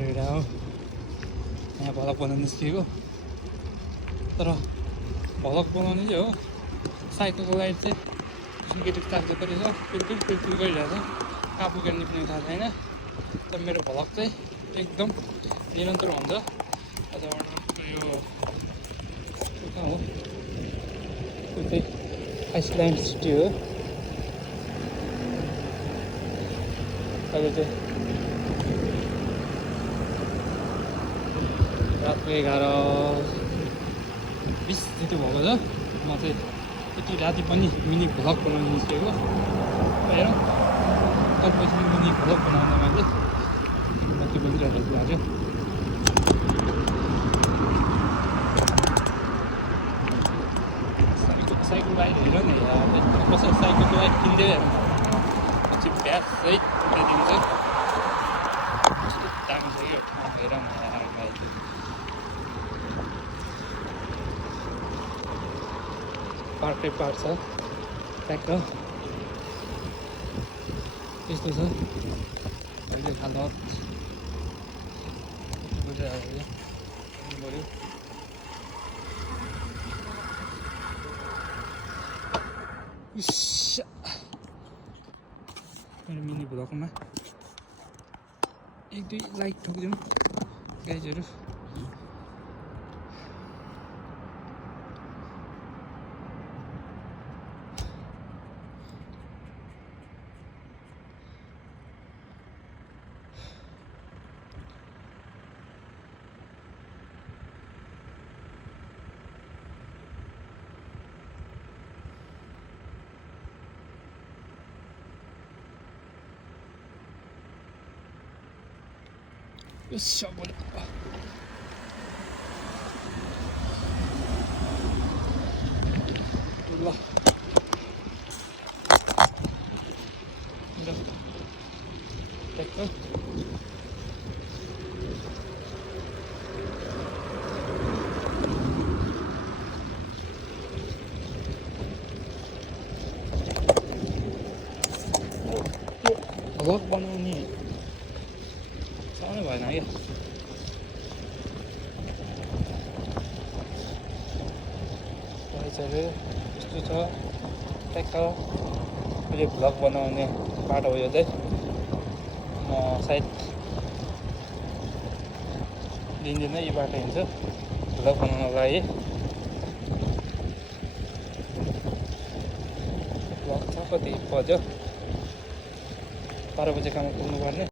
गरेर हो यहाँ भ्लग बनाउनु निस्केको। तर भ्लग बनाउने चाहिँ हो साइकलको लाइट चाहिँ नेगेटिभ चार्ज गरेर पिलपिल गरिरहेको छ। कहाँ पुगेर निक्लिनु थाहा छैन। तर मेरो भ्लग चाहिँ एकदम निरन्तर हुन्छ। अझबाट यो कहाँ हो त्यो चाहिँ आइसल्यान्ड सिटी हो। अहिले चाहिँ रातको 11:20 जति भएको छ। म चाहिँ यति राति पनि मिनी भ्लग बनाउनु निस्केको। हेरौँ कतिपछि मिनी भ्लग बनाउन मैले कति बजिरहेको छु आज। साइकल बाइक हेर न यार, कसै साइकलको बाइक किन्दै पछि ब्यासै उठाइदिन्छ। दामी छ कि यो ठाउँ हेर न यार बाइक। पार्कै पार्क छ ट्याक्क यस्तो छ। अहिले हालत बुझिरहेको पऱ्यो। मेरो मिनी भ्लगमा 1-2 लाइक ठोकिदिउँ गाइजहरू। बोले ल भ्लग बनाउने साह्रै भएन क्या। मान्छेहरू यस्तो छ ट्याक्क अहिले भ्लग बनाउने बाटो हो यो चाहिँ। म सायद दिनदिनै यो बाटो हिँड्छु भ्लग बनाउनको लागि। भ्लग छ कति बज्यो 12 बजे काम पुग्नुपर्ने।